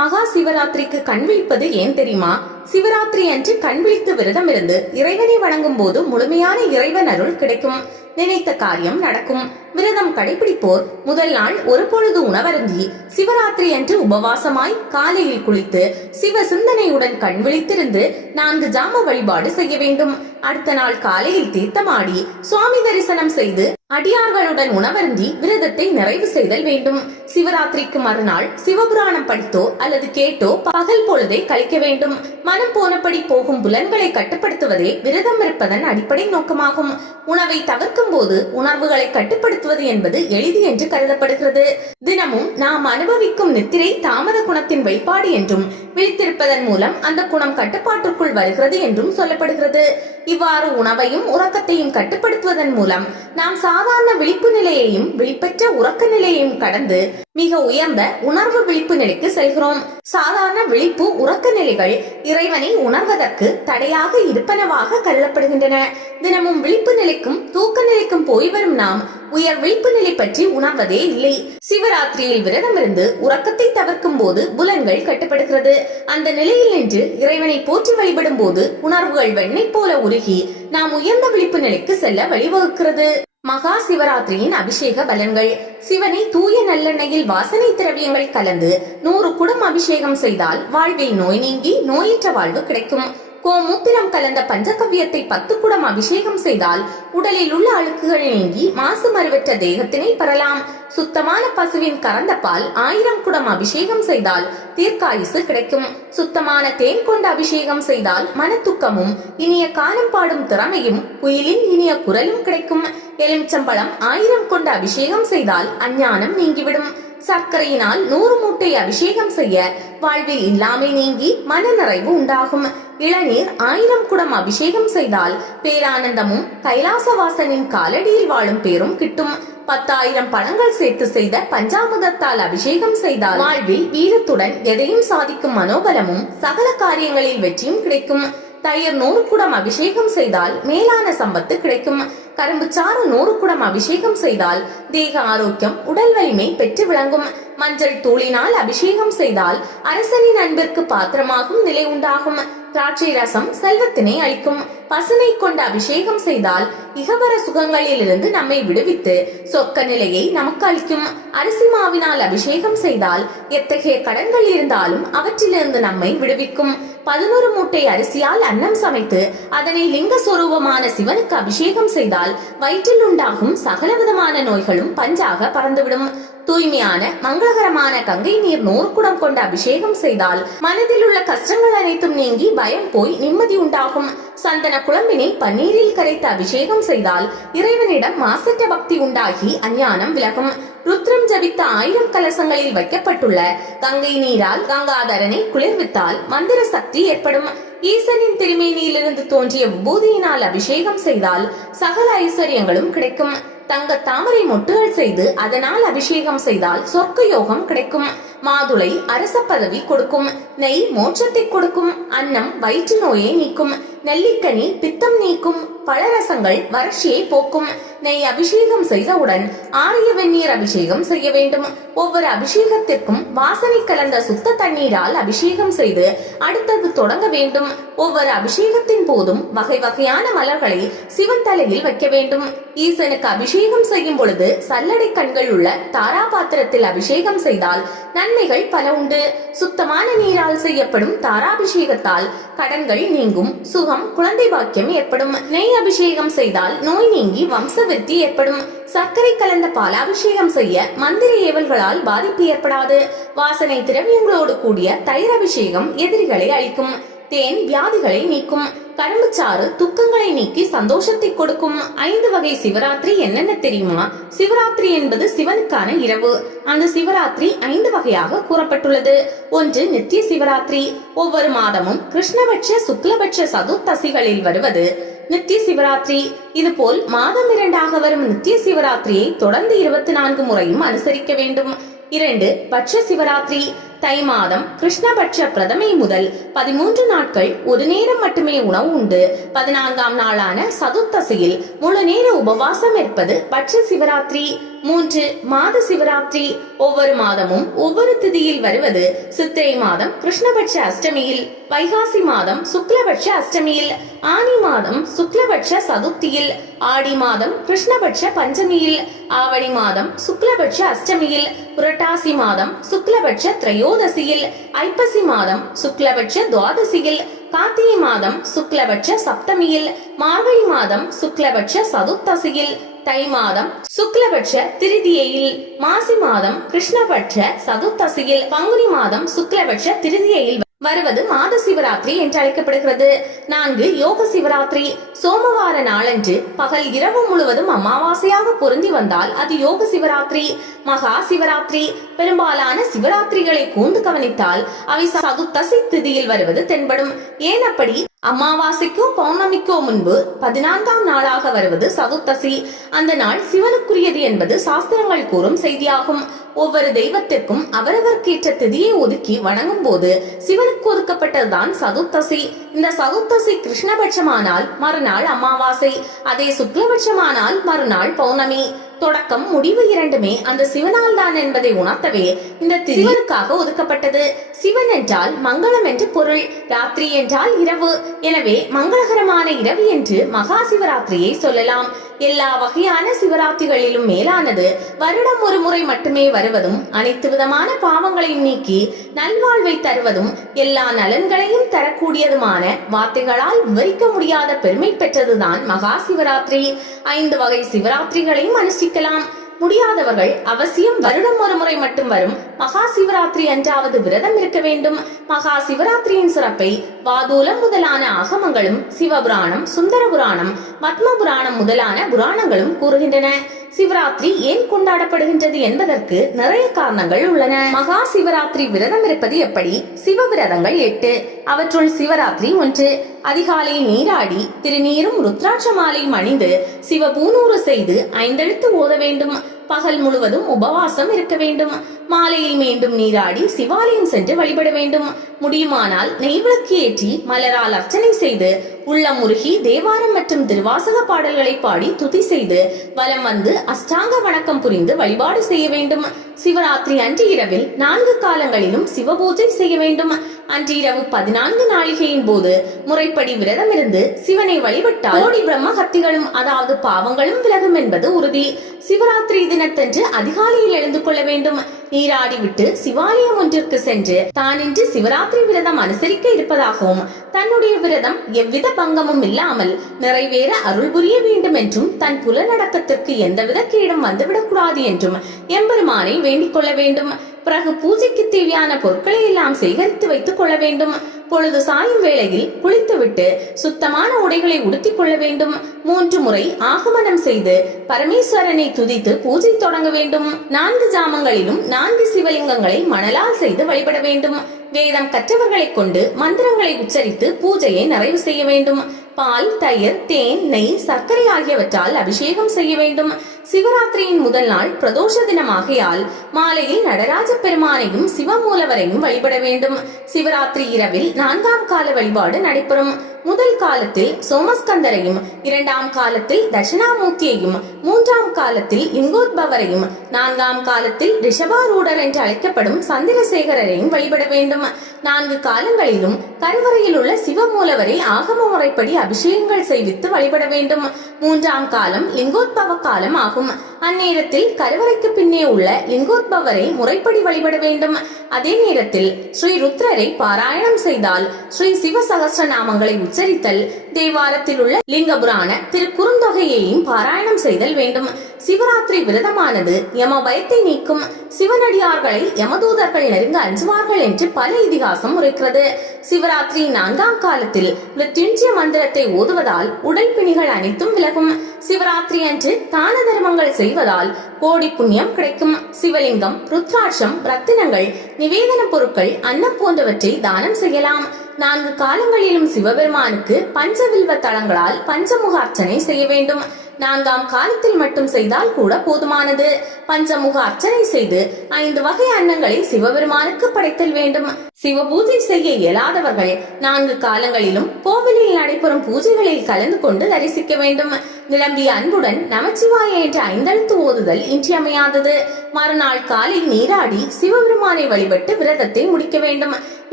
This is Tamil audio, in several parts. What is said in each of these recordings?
மகா சிவராத்திரிக்கு கண் விழிப்பது ஏன் தெரியுமா? சிவராத்திரி அன்று கண் விழித்து விரதம் இருந்து இறைவனை வணங்கும் போது முழுமையான இறைவன் அருள் கிடைக்கும். நினைத்த காரியம் நடக்கும். விரதம் கடைபிடிப்போர் முதல் நாள் ஒரு பொழுது உணவருந்தி சிவராத்திரி அன்று உபவாசமாய் காலையில் குளித்து சிவ சிந்தனையுடன் கண் விழித்திருந்து நான்கு ஜாம வழிபாடு செய்ய வேண்டும். அடுத்த நாள் காலையில் தீர்த்தமாடி சுவாமி தரிசனம் செய்து அடியார்களுடன் உணவருந்தி விரதத்தை நிறைவு செய்தல் வேண்டும். சிவராத்திரிக்கு மறுநாள் சிவபுராணம் படித்தோ அல்லது கேட்டோ பகல் பொழுதை கழிக்க வேண்டும். மனம் போனபடி போகும் புலன்களை கட்டுப்படுத்துவதே விரதம் இருப்பதன் அடிப்படை நோக்கமாகும். உணவை தவிர்க்கும் போது உணர்வுகளை கட்டுப்படுத்துவது என்பது எளிது என்று கருதப்படுகிறது. தினமும் நாம் அனுபவிக்கும் நித்திரை தாமத குணத்தின் வெளிப்பாடு என்றும் விழித்திருப்பதன் மூலம் அந்த குணம் கட்டுப்பாட்டுக்குள் வருகிறது என்றும் சொல்லப்படுகிறது. இவ்வாறு உணவையும் உறக்கத்தையும் கட்டுப்படுத்துவதன் மூலம் நாம் சாதாரண விழிப்பு நிலையையும் விழிப்பற்ற உறக்க நிலையையும் கடந்து மிக உயர்ந்த உணர்வு விழிப்பு நிலைக்கு செல்கிறோம். சாதாரண விழிப்பு உறக்க நிலைகள் இறைவனை உணர்வதற்கு தடையாக இருப்பனவாக கருதப்படுகின்றன. தினமும் விழிப்பு நிலைக்கும் தூக்க நிலைக்கும் போய் வரும் நாம் உயர் விழிப்பு நிலை பற்றி உணர்வதே இல்லை. சிவராத்திரியில் விரதம் இருந்து உறக்கத்தை தவிர்க்கும் போது புலன்கள் கட்டுப்படுகிறது. அந்த நிலையில் நின்று இறைவனை போற்றி வழிபடும் போது உணர்வுகள் வெண்ணை போல உருகி நாம் உயர்ந்த விழிப்பு நிலைக்கு செல்ல வழிவகுக்கிறது. மகா சிவராத்திரியின் அபிஷேக பலன்கள். சிவனை தூய நல்லெண்ணெயில் வாசனை திரவியங்கள் கலந்து நூறு குடம் அபிஷேகம் செய்தால் வாழ்வில் நோய் நீங்கி நோயற்ற வாழ்வு கிடைக்கும். கோமூத்திரம் கலந்த பஞ்சகவ்யத்தை பத்து குடம் அபிஷேகம் செய்தால் உடலில் உள்ள அழுக்குகள் நீங்கி மாசு மறுவற்ற தேகத்தினை பெறலாம். சுத்தமான பசுவின் கறந்த பால் ஆயிரம் குடம் அபிஷேகம் செய்தால் தீர்க்காயுசு கிடைக்கும். சுத்தமான தேன் கொண்டு அபிஷேகம் செய்தால் மனத்துக்கமும் இனிய காலம் பாடும் திறமையும் குயிலின் இனிய குரலும் கிடைக்கும். எலுமிச்சம்பழம் ஆயிரம் கொண்டு அபிஷேகம் செய்தால் அஞ்ஞானம் நீங்கிவிடும். சர்க்கரையினால் நூறு மூட்டை அபிஷேகம் செய்ய வாழ்வில் இல்லாமை நீங்கி மன நிறைவு உண்டாகும். இளநீர் ஆயிரம் குடம் அபிஷேகம் செய்தால் பேரானந்தமும் கைலாசவாசனின் காலடியில் வாழும் பேரும் கிட்டும். பத்தாயிரம் பழங்கள் சேர்த்து செய்த பஞ்சாமுதத்தால் அபிஷேகம் செய்தால் வாழ்வில் வீரத்துடன் எதையும் சாதிக்கும் மனோபலமும் சகல காரியங்களில் வெற்றியும் கிடைக்கும். தயிர் நூறு குடம் அபிஷேகம் செய்தால் மேலான சம்பத்து கிடைக்கும். கரும்பு சாறு நூறு குடம் அபிஷேகம் செய்தால் தேக ஆரோக்கியம் உடல் வலிமை பெற்று விளங்கும். மஞ்சள் தூளினால் அபிஷேகம் செய்தால் அரசனின் அன்பிற்கு பாத்திரமாகும் நிலை உண்டாகும். திராட்சை ரசம் செல்வத்தினை அளிக்கும். பசுனை கொண்டு அபிஷேகம் செய்தால் இகவர சுகங்களில் இருந்து நம்மை விடுவித்து சொக்க நிலையை நமக்கு அளிக்கும். அரிசி மாவினால் அபிஷேகம் செய்தால் எத்தகைய கடன்கள் இருந்தாலும் அவற்றிலிருந்து நம்மை விடுவிக்கும். பதினோரு மூட்டை அரிசியால் அன்னம் சமைத்து அதனை லிங்க சொரூபமான சிவனுக்கு அபிஷேகம் செய்தால் வயிற்றில் உண்டாகும் சகல விதமான நோய்களும் பஞ்சாக பறந்துவிடும். தூய்மையான மங்களகரமான கங்கை நீர் நூறு கொண்டு அபிஷேகம் செய்தால் மனதில் உள்ள கஷ்டங்கள் அனைத்தும் நீங்கி பயம் போய் நிம்மதி உண்டாகும். சந்தன குழம்பினை பன்னீரில் கரைத்து அபிஷேகம் செய்தால் இறைவனிடம் மாசற்ற பக்தி உண்டாகி அஞ்ஞானம் விலகும். ருத்ரம் ஜபித்த ஆயிரம் கலசங்களில் வைக்கப்பட்டுள்ள கங்கை நீரால் கங்காதரனை குளிர்வித்தால் மந்திர சக்தி ஏற்படும். ஈசனின் திருமேனியிலிருந்து தோன்றிய விபூதியினால் அபிஷேகம் செய்தால் சகல ஐஸ்வர்யங்களும் கிடைக்கும். தங்க தாமரை மொட்டுகள் செய்து அதனால் அபிஷேகம் செய்தால் சொர்க்க யோகம் கிடைக்கும். மாதுளை அரச பதவி கொடுக்கும். நெய் மோட்சத்தை கொடுக்கும். அன்னம் வயிற்று நோயை நீக்கும். நெல்லிக்கனி பித்தம் நீக்கும் பழரசங்கள் வறட்சியை போக்கும். நெய் அபிஷேகம் செய்தவுடன் ஆரிய வெந்நீர் அபிஷேகம் செய்ய வேண்டும். ஒவ்வொரு அபிஷேகத்திற்கும் வாசனை கலந்த சுத்த தண்ணீரால் அபிஷேகம் செய்து அடுத்தது தொடங்க வேண்டும். ஒவ்வொரு அபிஷேகத்தின் போதும் வகை வகையான மலர்களை சிவன் தலையில் வைக்க வேண்டும். ஈசனுக்கு அபிஷேகம் செய்யும் பொழுது சல்லடை கண்கள் உள்ள தாராபாத்திரத்தில் அபிஷேகம் செய்தால் நன்மைகள் பல உண்டு. சுத்தமான நீரால் செய்யப்படும் தாராபிஷேகத்தால் கடன்கள் நீங்கும் சுகம் குழந்தை பாக்கியம் ஏற்படும். நெய் அபிஷேகம் செய்தால் நோய் நீங்கி வம்ச விருத்தி ஏற்படும். சர்க்கரை கலந்த பாலாபிஷேகம் செய்ய மந்திர ஏவல்களால் பாதிப்பு ஏற்படாது. வாசனை திரவியங்களோடு கூடிய தயிர் அபிஷேகம் எதிரிகளை அளிக்கும் தேன் வியாதிகளை நீக்கும். கரும்புச்சாறு துக்கங்களை நீக்கி சந்தோஷத்தை கொடுக்கும். ஐந்து வகை சிவராத்திரி என்னென்ன தெரியுமா? சிவராத்திரி என்பது சிவனுக்கான இரவு. அந்த சிவராத்திரி ஐந்து வகையாக கூறப்பட்டுள்ளது. ஒன்று நித்திய சிவராத்திரி. ஒவ்வொரு மாதமும் கிருஷ்ணபட்ச சுக்லபட்ச சதுர்த்தசிகளில் வருவது நித்திய சிவராத்திரி. இதுபோல் மாதம் இரண்டாக வரும் நித்திய சிவராத்திரியை தொடர்ந்து இருபத்தி நான்கு முறையும் அனுசரிக்க வேண்டும். இரண்டு பட்ச சிவராத்திரி. தை மாதம் கிருஷ்ணபட்ச பிரதமை முதல் பதிமூன்று நாட்கள் ஒரு நேரம் மட்டுமே உணவு உண்டு. பதினான்காம் நாளான சதுர்த்தசியில் முழு நேர உபவாசம் இருப்பது பட்ச சிவராத்திரி. மூன்று மாத சிவராத்திரி. ஒவ்வொரு மாதமும் ஒவ்வொரு திதியில் வருவது சித்திரை மாதம் கிருஷ்ணபட்ச அஷ்டமியில் வைகாசி மாதம் சுக்லபட்ச அஷ்டமியில் ஆனி மாதம் சுக்லபட்ச சதுர்த்தியில் ஆடி மாதம் கிருஷ்ணபட்ச பஞ்சமியில் ஆவணி மாதம் சுக்லபட்ச அஷ்டமியில் புரட்டாசி மாதம் சுக்லபட்ச திரையோ திரையோதசியில் ஐப்பசி மாதம் சுக்லபட்ச துவாதசியில் கார்த்திகை மாதம் சுக்லபட்ச சப்தமியில் மார்கழி மாதம் சுக்லபட்ச சதுர்த்தசியில் தை மாதம் சுக்லபட்ச திருதியையில் மாசி மாதம் கிருஷ்ணபட்ச சதுர்த்தசியில் பங்குனி மாதம் சுக்லபட்ச திருதியையில் வருவது மாத சிவராத்திரி என்று அழைக்கப்படுகிறது. நான்கு யோக சிவராத்திரி. சோமவார நாளன்று பகல் இரவு முழுவதும் அமாவாசையாக பொருந்தி வந்தால் அது யோக சிவராத்திரி. மகா சிவராத்திரி. பெரும்பாலான சிவராத்திரிகளை கூர்ந்து கவனித்தால் அவை சதுர்த்தசி திதியில் வருவது தென்படும். ஏன் அப்படி? அமாவாசைக்கோ பௌர்ணமிக்கோ முன்பு பதினான்காம் நாளாக வருவது சதுர்த்தசி. அந்த நாள் சிவனுக்குரியது என்பது சாஸ்திரங்கள் கூறும் செய்தியாகும். ஒவ்வொரு தெய்வத்திற்கும் அவரவர்க்கேற்ற திதியை ஒதுக்கி வணங்கும் போது சிவனுக்கு ஒதுக்கப்பட்டதுதான் சதுர்த்தசி. இந்த சதுர்த்தசி கிருஷ்ணபட்சமானால் மறுநாள் அமாவாசை. அதே சுக்லபட்சமானால் மறுநாள் பௌர்ணமி. தொடக்கம் முடிவு இரண்டுமே அந்த சிவனால் தான் என்பதை உணர்த்தவே இந்த சிவனுக்காக ஒதுக்கப்பட்டது. சிவன் என்றால் மங்களம் என்று பொருள் ராத்திரி என்றால் இரவு. எனவே மங்களகரமான இரவு என்று மகா சிவராத்திரியை சொல்லலாம். எல்லா வகையான சிவராத்திரிகளிலும் மேலானது வருடம் ஒரு முறை மட்டுமே வருவதும் அனைத்து விதமான பாவங்களையும் நீக்கி நல்வாழ்வை தருவதும் எல்லா நலன்களையும் தரக்கூடியதுமான வார்த்தைகளால் விவரிக்க முடியாத பெருமை பெற்றதுதான் மகா சிவராத்திரி. ஐந்து வகை சிவராத்திரிகளையும் அனுஷ்டிக்கலாம். முடியாதவர்கள் அவசியம் வருடம் ஒரு முறை மட்டும் வரும் மகா சிவராத்திரி அன்றாவது விரதம் இருக்க வேண்டும். மகா சிவராத்திரியின் சிறப்பை வாதூலம் முதலான ஆகமங்களும் சிவபுராணம் சுந்தர புராணம் பத்ம புராணம் முதலான புராணங்களும் கூறுகின்றன. சிவராத்திரி ஏன் கொண்டாடப்படுகின்றது என்பதற்கு நிறைய காரணங்கள் உள்ளன. மகா சிவராத்திரி விரதம் இருப்பது எப்படி? சிவ விரதங்கள் எட்டு. அவற்றுள் சிவராத்திரி ஒன்று. அதிகாலை நீராடி திருநீரும் ருத்ராட்ச மாலையும் அணிந்து சிவபூனூறு செய்து ஐந்தெழுத்து ஓத வேண்டும். பகல் முழுவதும் உபவாசம் இருக்க வேண்டும். மாலையில் மீண்டும் நீராடி சிவாலயம் சென்று வழிபட வேண்டும். முடியுமானால் நெய்விளக்கு ஏற்றி மலரால் அர்ச்சனை செய்து உள்ளம் முருகி தேவாரம் மற்றும் திருவாசக பாடல்களை பாடி துதி செய்து வலம் வந்து அஷ்டாங்க வணக்கம் புரிந்து வழிபாடு செய்ய வேண்டும். சிவராத்திரி அன்று இரவில் நான்கு காலங்களிலும் சிவபூஜை செய்ய வேண்டும். அன்று இரவு பதினான்கு நாளிகையின் போது முறைப்படி விரதம் இருந்து சிவனை வழிபட்டால் கோடி பிரம்ம ஹத்திகளும் அதாவது பாவங்களும் விலகும் என்பது உறுதி. சிவராத்திரி தினத்தன்று அதிகாலையில் எழுந்து கொள்ள வேண்டும். நீராடிவிட்டு சிவாலயம் ஒன்றிற்கு சென்று தான் இன்று சிவராத்திரி விரதம் அனுசரிக்க இருப்பதாகவும் தன்னுடைய விரதம் எவ்வித பங்கமும் இல்லாமல் நிறைவேற அருள் புரிய வேண்டும் என்றும் தன் புலநடக்கத்திற்கு எந்தவித கேடும் வந்துவிடக்கூடாது என்றும் எம்பெருமானை வேண்டிக் கொள்ள வேண்டும். பிறகு பூஜைக்கு தேவையான பொருட்களை எல்லாம் சேகரித்து வைத்துக் கொள்ள வேண்டும். பொழுது சாயும் வேளையில் குளித்துவிட்டு சுத்தமான உடைகளை உடுத்திக் கொள்ள வேண்டும். மூன்று முறை ஆகமனம் செய்து பரமேஸ்வரனை துதித்து பூஜை தொடங்க வேண்டும். நான்கு ஜாமங்களிலும் நான்கு சிவலிங்கங்களை மணலால் செய்து வழிபட வேண்டும். வேதம் கற்றவர்களைக் கொண்டு மந்திரங்களை உச்சரித்து பூஜையை நிறைவு செய்ய வேண்டும். பால் தயிர் தேன் நெய் சர்க்கரை ஆகியவற்றால் அபிஷேகம் செய்ய வேண்டும். சிவராத்திரியின் முதல் நாள் பிரதோஷ தினமாகையால் மாலையில் நடராஜ பெருமானையும் சிவமூலவரையும் வழிபட வேண்டும். சிவராத்திரி இரவில் நான்காம் கால வழிபாடு நடைபெறும். முதல் காலத்தில் சோமஸ்கந்தரையும் இரண்டாம் காலத்தில் தட்சிணாமூர்த்தியையும் மூன்றாம் காலத்தில் இங்கோத்பவரையும் நான்காம் காலத்தில் ரிஷபாரூடர் என்று அழைக்கப்படும் சந்திரசேகரரையும் வழிபட வேண்டும். நான்கு காலங்களிலும் கருவறையில் உள்ள சிவமூலவரை ஆகம முறைப்படி அபிஷேகங்கள் செய்வித்து வழிபட வேண்டும். மூன்றாம் காலம் லிங்கோத்பவ காலம் ஆகும். அந்நேரத்தில் கருவறைக்கு பின்னே உள்ள லிங்கோத்பவரை முறைப்படி வழிபட வேண்டும். அதே நேரத்தில் ஸ்ரீ ருத்ரரை பாராயணம் செய்தால் ஸ்ரீ சிவ சகசிர நாமங்களை உச்சரித்தல் தேவாரத்தில் உள்ள லிங்கபுராண திரு குறுந்தொகையையும் பாராயணம் செய்தல் வேண்டும். சிவராத்திரி விரதமானது யம பயத்தை நீக்கும். சிவனடியார்களை யமதூதர்கள் நெருங்க அஞ்சுவார்கள் என்று பல இதிகாசம் உரைக்கிறது சிவராத்திரி நான்காம் காலத்தில் மிருத்யுஞ்சிய மந்திரத்தை ஓதுவதால் உடல் பிணிகள் அனைத்தும் விலகும். சிவராத்திரி அன்று தான தர்மங்கள் செய்வதால் கோடி புண்ணியம் கிடைக்கும். சிவலிங்கம் ருத்ராட்சம் ரத்தினங்கள் நிவேதன பொருட்கள் அன்னம் போன்றவற்றை தானம் செய்யலாம். நான்கு காலங்களிலும் சிவபெருமானுக்கு பஞ்சவில்வ தளங்களால் பஞ்சமுக அர்ச்சனை செய்ய வேண்டும். நான்காம் காலத்தில் மட்டும் செய்தால் கூட போதுமானது. பஞ்சமுக அர்ச்சனை செய்து ஐந்து வகை அன்னங்களை சிவபெருமானுக்கு படைத்தல் வேண்டும். சிவ பூஜை செய்ய இயலாதவர்கள் நான்கு காலங்களிலும் கோவிலில் நடைபெறும் பூஜைகளில் கலந்து கொண்டு தரிசிக்க வேண்டும். நிலம்பிய அன்புடன் நமச்சிவாய என்ற ஐந்தெழுத்து ஓதுதல் இன்றியமையாதது. மறுநாள் காலை நீராடி சிவபெருமானை வழிபட்டு விரதத்தை முடிக்க வேண்டும்.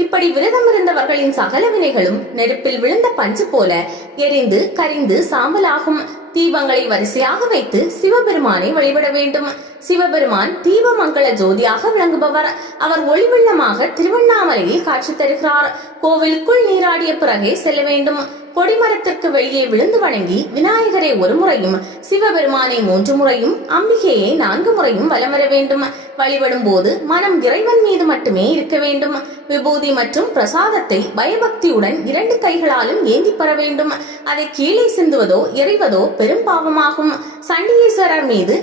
இப்படி விரதம் இருந்தவர்களின் சகல வினைகளும் நெருப்பில் விழுந்த பஞ்சு போல எரிந்து கரிந்து சாம்பலாகும். தீபங்களை வரிசையாக வைத்து சிவபெருமானை வழிபட வேண்டும். சிவபெருமான் தீபமங்கள ஜோதியாக விளங்குபவர். அவர் ஒளிவெள்ளமாக திருவண்ணாமலையில் காட்சி தருகிறார். கோவிலுக்குள் நீராடிய பிறகே செல்ல வேண்டும். கொடிமரத்திற்கு வெளியே விழுந்து வணங்கி விநாயகரை ஒரு முறையும் சிவபெருமானை மூன்று முறையும் அம்பிகையை நான்கு முறையும் வலம் வர வேண்டும். வழிபடும் போது மனம் இறைவன் மீது மட்டுமே இருக்க வேண்டும். விபூதி மற்றும் பிரசாதத்தை பயபக்தியுடன் இரண்டு கைகளாலும் ஏந்தி பெற வேண்டும். அதை கீழே சிந்துவதோ எறிவதோ பெரும் பாவமாகும். சண்டிகேஸ்வரர் மீது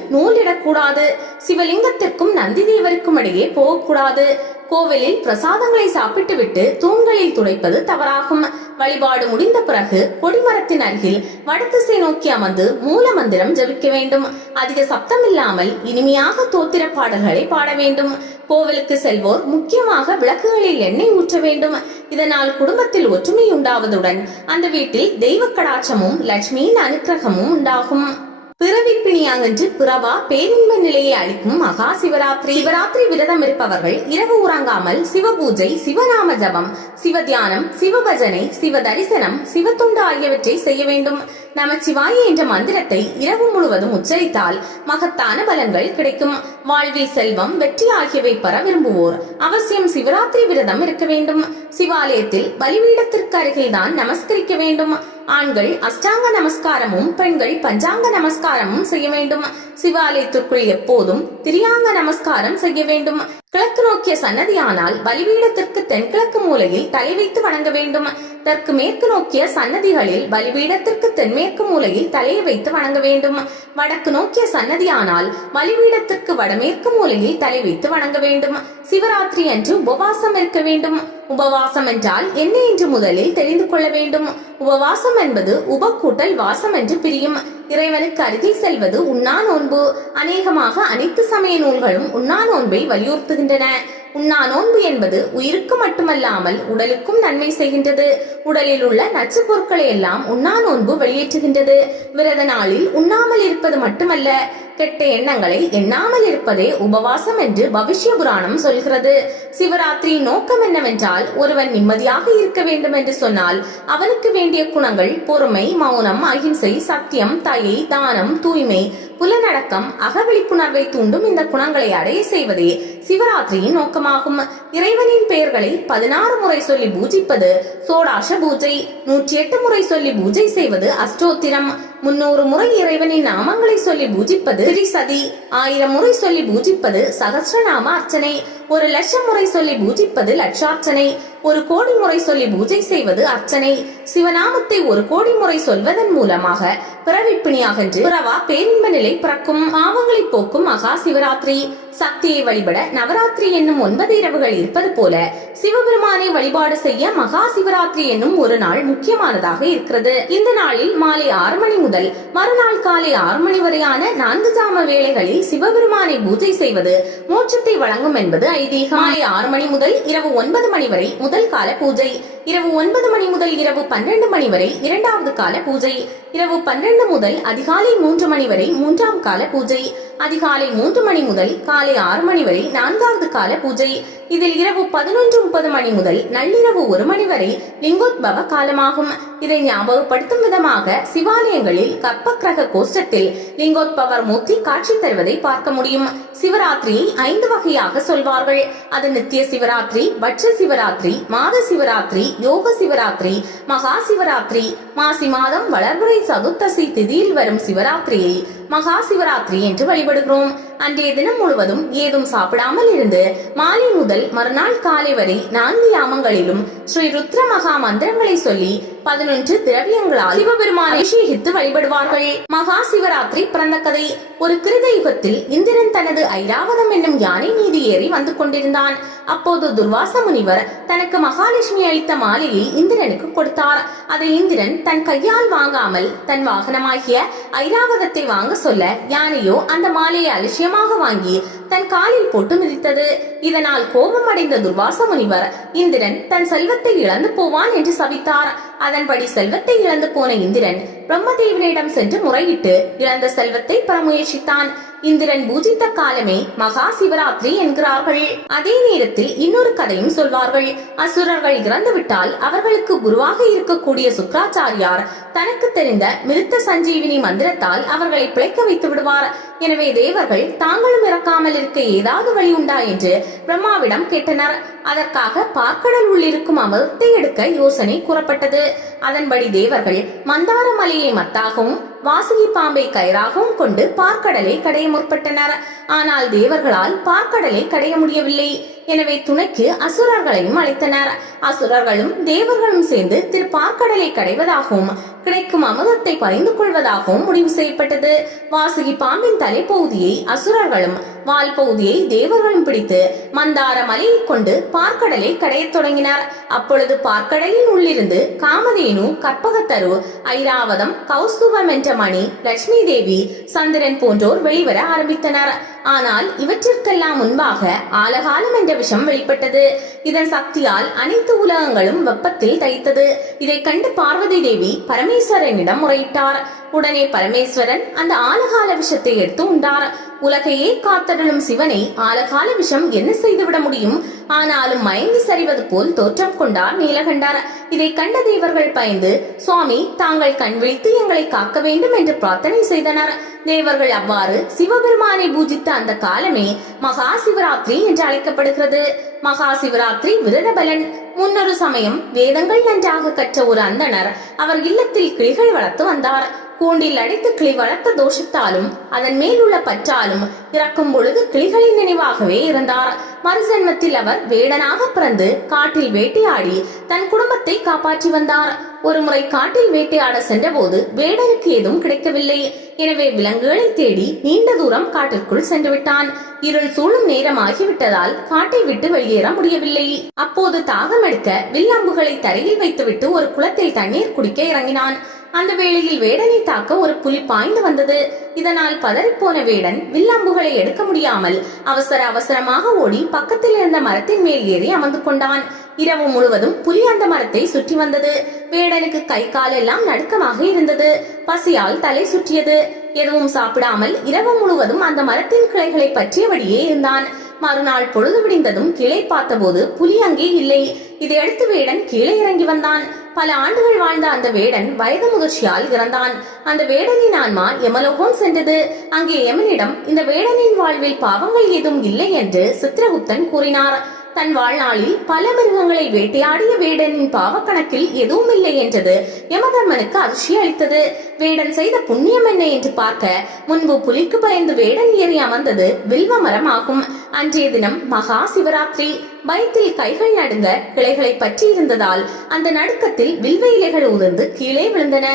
சிவலிங்கத்திற்கும் நந்தி தேவருக்கும் இடையே போகக்கூடாது. கோவிலில் பிரசாதங்களை சாப்பிட்டுவிட்டு தூண்களில் துடைப்பது தவறாகும். வழிபாடு முடிந்த பிறகு கொடிமரத்தின் அருகில் வடதிசை நோக்கி அமர்ந்து மூல மந்திரம் ஜபிக்க வேண்டும். அதிக சப்தம் இல்லாமல் இனிமையாக தோத்திர பாடல்களை பாட வேண்டும். கோவிலுக்கு செல்வோர் முக்கியமாக விளக்குகளில் எண்ணெய் ஊற்ற வேண்டும். இதனால் குடும்பத்தில் ஒற்றுமை உண்டாவதுடன் அந்த வீட்டில் தெய்வ கடாட்சமும் லட்சுமியின் அனுக்கிரகமும் உண்டாகும். பிறவிப்பிணியாங்கன்று பிறவா பேரின்ப நிலையை அளிக்கும் மகா சிவராத்திரி சிவராத்திரி விரதம் இருப்பவர்கள் இரவு உறங்காமல் சிவபூஜை சிவநாம ஜபம் சிவ தியானம் சிவபஜனை சிவ தரிசனம் சிவத்துண்டு ஆகியவற்றை செய்ய வேண்டும். நமச்சிவாய என்ற மந்திரத்தை இரவு முழுவதும் உச்சரித்தால் மகத்தான பலன்கள் கிடைக்கும். வாழ்வில் செல்வம் வெற்றி ஆகியவை பெற விரும்புவோர். அவசியம் சிவராத்திரி விரதம் இருக்க வேண்டும். சிவாலயத்தில் பலிபீடத்திற்கு அருகில்தான் நமஸ்கரிக்க வேண்டும். ஆண்கள் அஷ்டாங்க நமஸ்காரமும் பெண்கள் பஞ்சாங்க நமஸ்காரமும் செய்ய வேண்டும். சிவாலயத்திற்குள் எப்போதும் திரியாங்க நமஸ்காரம் செய்ய வேண்டும். கிழக்கு நோக்கிய சன்னதியானால் பலிபீடத்திற்கு தென்கிழக்கு மூலையில் தலை வைத்து வணங்க வேண்டும். தெற்கு மேற்கு நோக்கிய சன்னதிகளில் பலிபீடத்திற்கு தென்மேற்கு மூலையில் தலையை வைத்து வணங்க வேண்டும். வடக்கு நோக்கிய சன்னதியானால் பலிபீடத்திற்கு வடமேற்கு மூலையில் தலை வைத்து வணங்க வேண்டும். சிவராத்திரி அன்று உபவாசம் இருக்க வேண்டும். உபவாசம் என்றால் என்ன என்று முதலில் தெரிந்து கொள்ள வேண்டும். உபவாசம் என்பது உபக்கூட்டல் வாசம் என்று பிரியும். இறைவனுக்கு அருகில் செல்வது உண்ணா நோன்பு அநேகமாக அனைத்து சமய நூல்களும் உண்ணா நோன்பை வலியுறுத்துகின்றன. உண்ணா நோன்பு என்பது உயிருக்கு மட்டுமல்லாமல் உடலுக்கும் நன்மை செய்கின்றது. உடலில் உள்ள நச்சு பொருட்களை எல்லாம் உண்ணா நோன்பு வெளியேற்றுகின்றது. விரத நாளில் உண்ணாமல் இருப்பது மட்டுமல்ல. கெட்ட எண்ணங்களை எண்ணாமல் இருப்பதே உபவாசம் என்று பவிஷ்ய புராணம் சொல்கிறது. சிவராத்திரி நோக்கம் என்னவென்றால் ஒருவன் நிம்மதியாக இருக்க வேண்டும் என்று சொன்னால் அவனுக்கு வேண்டிய குணங்கள் பொறுமை மௌனம் அகிம்சை சத்தியம் தயை தானம் தூய்மை புலனடக்கம் அகவிழிப்புணர்வை தூண்டும் இந்த குணங்களை அடைய செய்வதே சிவராத்திரியின் நோக்கமாகும். இறைவனின் பெயர்களை பதினாறு முறை சொல்லி பூஜிப்பது சோடாஷ பூஜை நூற்றி எட்டு முறை சொல்லி பூஜை செய்வது அஷ்டோத்திரம். முன்னூறு முறை இறைவனின் நாமங்களை சொல்லி பூஜிப்பது திரிசதி ஆயிரம் முறை சொல்லி பூஜிப்பது சகஸ்ரநாம அர்ச்சனை. ஒரு லட்சம் முறை சொல்லி பூஜிப்பது லட்சார்ச்சனை ஒரு கோடி முறை சொல்லி பூஜை செய்வது அர்ச்சனை. சிவநாமத்தை ஒரு கோடி முறை சொல்வதன் மூலமாக பிறவிப்பிணி அகன்று பிறவா பேரின்ப நிலை பிறக்கும் பாவங்களை போக்கும் மகா சிவராத்திரி. சக்தியை வழிபட நவராத்திரி என்னும் ஒன்பது இரவுகள் இருப்பது போல சிவபெருமானை வழிபாடு செய்ய மகா சிவராத்திரி என்னும் ஒரு நாள் முக்கியமானதாக இருக்கிறது. இந்த நாளில் மாலை ஆறு மணி முதல் மறுநாள் காலை ஆறு மணி வரையான நான்கு ஜாம வேளைகளில் சிவபெருமானை பூஜை செய்வது மோட்சத்தை வழங்கும் என்பது ஐதீகம். மாலை ஆறு மணி முதல் இரவு ஒன்பது மணி வரை முதல் கால பூஜை. இரவு ஒன்பது மணி முதல் இரவு பன்னிரண்டு மணி வரை இரண்டாவது கால பூஜை. இரவு பன்னிரண்டு முதல் அதிகாலை மூன்று மணி வரை மூன்றாம் கால பூஜை. அதிகாலை மூன்று மணி முதல் காலை ஆறு மணி வரை நான்காவது கால பூஜை. இதில் இரவு பதினொன்று முப்பது மணி முதல் நள்ளிரவு ஒரு மணி வரை லிங்கோத்பவ காலமாகும். இதை ஞாபகப்படுத்தும் விதமாக சிவாலயங்களில் கற்பக்கிரக கோஷ்டத்தில் லிங்கோத்பவர் மூர்த்தி காட்சி தருவதை பார்க்க முடியும். சிவராத்திரியை ஐந்து வகையாக சொல்வார்கள். அது நித்திய சிவராத்திரி பட்ச சிவராத்திரி மாத சிவராத்திரி யோக சிவராத்திரி மகா சிவராத்திரி மாசி மாதம் வளர்புரை சதுர்த்தசி திதியில் வரும் சிவராத்திரியை மகா சிவராத்திரி என்று வழிபடுகிறோம். அன்றைய தினம் முழுவதும் ஏதும் சாப்பிடாமல் இருந்து மாலை முதல் மறுநாள் காலை வரை நான்கு யாமங்களிலும் ஸ்ரீ ருத்ர மகா மந்திரங்களை சொல்லி பதினொன்று திரவியங்களால் சிவபெருமானை அபிஷேகித்து வழிபடுவார்கள். மகா சிவராத்திரி பிறந்த கதை. ஒரு கிருத யுகத்தில் இந்திரன் தனது ஐராவதம் என்னும் யானை மீது ஏறி வந்து கொண்டிருந்தான். அப்போது துர்வாச முனிவர் தனக்கு மகாலட்சுமி அளித்த மாலையை இந்திரனுக்கு கொடுத்தார். அதை இந்திரன் தன் கையால் வாங்காமல் தன் வாகனமாகிய ஐராவதத்தை வாங்க சொல்ல யானையோ அந்த மாலையை அலட்சியமாக வாங்கி தன் காலில் போட்டு மிதித்தது. இதனால் கோபம் அடைந்த துர்வாச முனிவர் இந்திரன் தன் செல்வத்தை இழந்து போவான் என்று சபித்தார் அதன்படி செல்வத்தை இழந்து போன இந்திரன் பிரம்மதேவனிடம் சென்று முறையிட்டு இழந்த செல்வத்தை பெற முயற்சித்தான். இந்திரன் பூஜித்த காலமே மகா சிவராத்திரி என்கிறார்கள். அதே நேரத்தில் இன்னொரு கதையும் சொல்வார்கள். அசுரர்கள் இறந்துவிட்டால் அவர்களுக்கு குருவாக இருக்கக்கூடிய சுக்ராச்சாரியார் தனக்கு தெரிந்த மிருத்த சஞ்சீவினி மந்திரத்தால் அவர்களை பிழைக்க வைத்து விடுவார். எனவே தேவர்கள் தாங்களும் இறக்காமல் இருக்க ஏதாவது வழி உண்டா என்று பிரம்மாவிடம் கேட்டனர். அதற்காக பார்க்கடல் உள்ளிருக்கும் அமிர்தத்தை எடுக்க யோசனை கூறப்பட்டது. அதன்படி தேவர்கள் மந்தார மலையை மத்தாகவும் வாசுகி பாம்பை கயிறாகவும் கொண்டு பார்க்கடலை கடைய முற்பட்டனர். ஆனால் தேவர்களால் பார்க்கடலை கடைய முடியவில்லை. எனவே துணைக்கு அசுரர்களையும் அழைத்தனர். அசுரர்களும் தேவர்களும் சேர்ந்து திரு பார்க்கடலை கடைவதாகவும் கிடைக்கும் அமுதத்தை பறிந்து கொள்வதாகவும் முடிவு செய்யப்பட்டது. வாசுகி பாம்பின் தலைப்பகுதியை அசுரர்களும் வால் பகுதியை தேவர்களும் பிடித்து மந்தார மலையை கொண்டு பார்க்கடலை கடையத் தொடங்கினார். அப்பொழுது பார்க்கடலின் உள்ளிருந்து காமதேனு கற்பகத்தரு ஐராவதம் கௌஸ்துபம் என்ற மணி லட்சுமி தேவி சந்திரன் போன்றோர் வெளிவர ஆரம்பித்தனர். ஆனால் இவற்றிற்கெல்லாம் முன்பாக ஆலகாலம் என்ற விஷம் வெளிப்பட்டது. இதன் சக்தியால் அனைத்து உலகங்களும் வெப்பத்தில் தைத்தது இதை கண்டு பார்வதி தேவி பரமேஸ்வரனிடம் முறையிட்டார் உடனே பரமேஸ்வரன் அந்த ஆலகால விஷத்தை எடுத்து உண்டார். உலகையே காத்தடலும் சிவனை ஆலகால விஷம் என்ன செய்துவிட முடியும்? ஆனாலும் மயங்கி சரிவது போல் தோற்றம் கொண்டார் நீலகண்டார். இதை கண்ட தேவர்கள் பயந்து சுவாமி தாங்கள் கண் விழித்து எங்களை காக்க வேண்டும் என்று பிரார்த்தனை செய்தனர். தேவர்கள் அவ்வாறு சிவபெருமானை பூஜித்த அந்த காலமே மகா சிவராத்திரி என்று அழைக்கப்படுகிறது. மகா சிவராத்திரி விரத பலன் முன்னொரு சமயம் வேதங்கள் நன்றாக கற்ற ஒரு அந்தனர் அவர் இல்லத்தில் கிளிகள் வளர்த்து வந்தார். கூண்டில் அடைத்து கிளி வளர்த்த தோஷத்தாலும் அதன் மேல் உள்ள பற்றாலும் இறக்கும் பொழுது கிளிகளின் நினைவாகவே இருந்தார். மறுஜன்மத்தில் அவர் வேடனாக பிறந்து காட்டில் வேட்டையாடி தன் குடும்பத்தை காப்பாற்றி வந்தார். ஒருமுறை காட்டில் வேட்டையாட சென்றபோது வேடனுக்கு எதுவும் கிடைக்கவில்லை. எனவே விலங்குகளை தேடி நீண்ட தூரம் காட்டிற்குள் சென்று விட்டான் இருள் சூழும் நேரமாகிவிட்டதால் காட்டை விட்டு வெளியேற முடியவில்லை. அப்போது தாகம் எடுக்க வில்லம்புகளை தரையில் வைத்துவிட்டு ஒரு குளத்தில் தண்ணீர் குடிக்க இறங்கினான். அந்த வேளையில் வேடனை தாக்க ஒரு புலி பாய்ந்து வந்தது. இதனால் பதறிப்போன வேடன் வில்லம்புகளை எடுக்க முடியாமல் அவசர அவசரமாக ஓடி பக்கத்தில் இருந்த மரத்தின் மேல் ஏறி அமர்ந்து கொண்டான். இரவு முழுவதும் புலி அந்த மரத்தை சுற்றி வந்தது. வேடனுக்கு கை கால் எல்லாம் நடுக்கமாக இருந்தது. பசியால் தலை சுற்றியது. எதுவும் சாப்பிடாமல் இரவு முழுவதும் அந்த மரத்தின் கிளைகளை பற்றியபடியே இருந்தான். மறுநாள் பொழுது விடிந்ததும் கீழே பார்த்தபோது புலி அங்கே இல்லை. இதையடுத்து வேடன் கீழே இறங்கி வந்தான். பல ஆண்டுகள் வாழ்ந்த அந்த வேடன் வயது முதிர்ச்சியால் இறந்தான். அந்த வேடனின் ஆன்மா எமலோகம் சென்றது. அங்கே யமனிடம் இந்த வேடனின் வாழ்வில் பாவங்கள் ஏதும் இல்லை என்று சித்திரகுப்தன் கூறினார். தன் வாழ்நாளில் பல மிருகங்களை வேட்டையாடிய வேடனின் பாவக்கணக்கில் எதுவும் இல்லை என்றது யமதர்மனுக்கு அதிர்ச்சி அளித்தது. வேடன் செய்த புண்ணியம் என்ன என்று பார்க்க முன்பு புலிக்கு பயந்து வேடன் ஏறி அமர்ந்தது வில்வ மரம் ஆகும் அன்றைய தினம் மகா சிவராத்திரி. பயத்தில் கைகள் நடுங்க கிளைகளை பற்றி இருந்ததால் அந்த நடுக்கத்தில் வில்வ இலைகள் உதிர்ந்து கீழே விழுந்தன.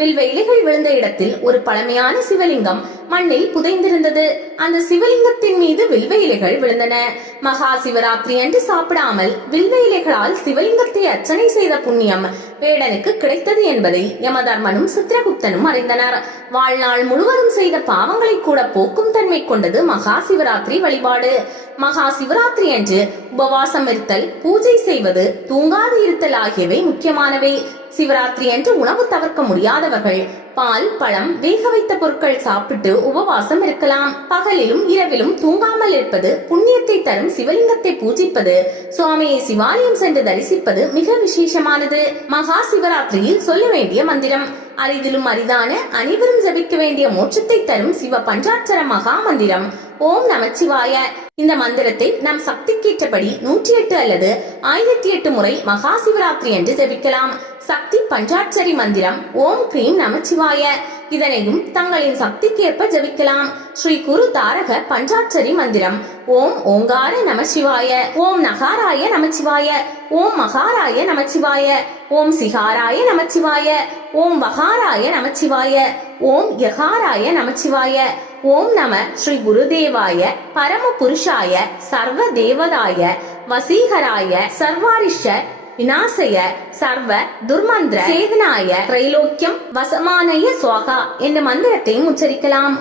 வில்வ இலைகள் விழுந்த இடத்தில் ஒரு பழமையான சிவலிங்கம் மண்ணில் புதைந்திருந்தது. அந்த சிவலிங்கத்தின் மீது வில்வ இலைகள் விழுந்தன. மகா சிவராத்திரி அன்று சாப்பிடாமல் வில்வ இலைகளால் சிவலிங்கத்தை அர்ச்சனை செய்த புண்ணியம் வேடனுக்கு கிடைத்தது என்பதை யமதர்மனும் சித்திரகுப்தனும் அறிந்தனர். வாழ்நாள் முழுவதும் செய்த பாவங்களை கூட போக்கும் தன்மை கொண்டது மகா சிவராத்திரி வழிபாடு. மகா சிவராத்திரி அன்று உபவாசம் இருத்தல் பூஜை செய்வது தூங்காது இருத்தல் ஆகியவை முக்கியமானவை. சிவராத்திரி என்று உணவு தவிர்க்க முடியாதவர்கள். பால் பழம் வேக வைத்த பொருட்கள் சாப்பிட்டு உபவாசம் இருக்கலாம். பகலிலும் இரவிலும் தூங்காமல் இருப்பது புண்ணியத்தை தரும் சிவலிங்கத்தை பூஜிப்பது சுவாமியை சிவாலயம் சென்று தரிசிப்பது மிக விசேஷமானது. மகா சிவராத்திரியில் சொல்ல வேண்டிய மந்திரம் அரிதிலும் அரிதான அனைவரும் ஜபிக்க வேண்டிய மோட்சத்தை தரும் சிவ பஞ்சாட்சர மகா மந்திரம். ஓம் நமச்சிவாய. இந்த மந்திரத்தை நம் சக்திக்கேற்றபடி நூற்றி எட்டு அல்லது ஆயிரத்தி எட்டு முறை மகா சிவராத்திரி என்று ஜபிக்கலாம். சக்தி பஞ்சாட்சரி மந்திரம் ஓம் கிரீம் நமச்சிவாய. இதனையும் தங்களின் சக்திக்கேற்ப ஜபிக்கலாம். ஸ்ரீ குரு தாரக பஞ்சாட்சரி மந்திரம் ஓம் ஓங்கார நமசிவாய ஓம் நகாராய நமச்சிவாய. ஓம் மகாராய நமச்சிவாய. ஓம் சிகாராய நமச்சிவாய. ஓம் வகாராய நமச்சிவாய. ஓம் யகாராய நமச்சிவாய. ஓம் நம ஸ்ரீ குருதேவாய. பரம புருஷாய. சர்வ தேவதாய. வசீகராய. சர்வாரிஷ விநாசய சர்வ துர்மந்திர சேதனாய திரைலோக்கியம் வசமானய சுவாகா என்ற மந்திரத்தையும் உச்சரிக்கலாம்.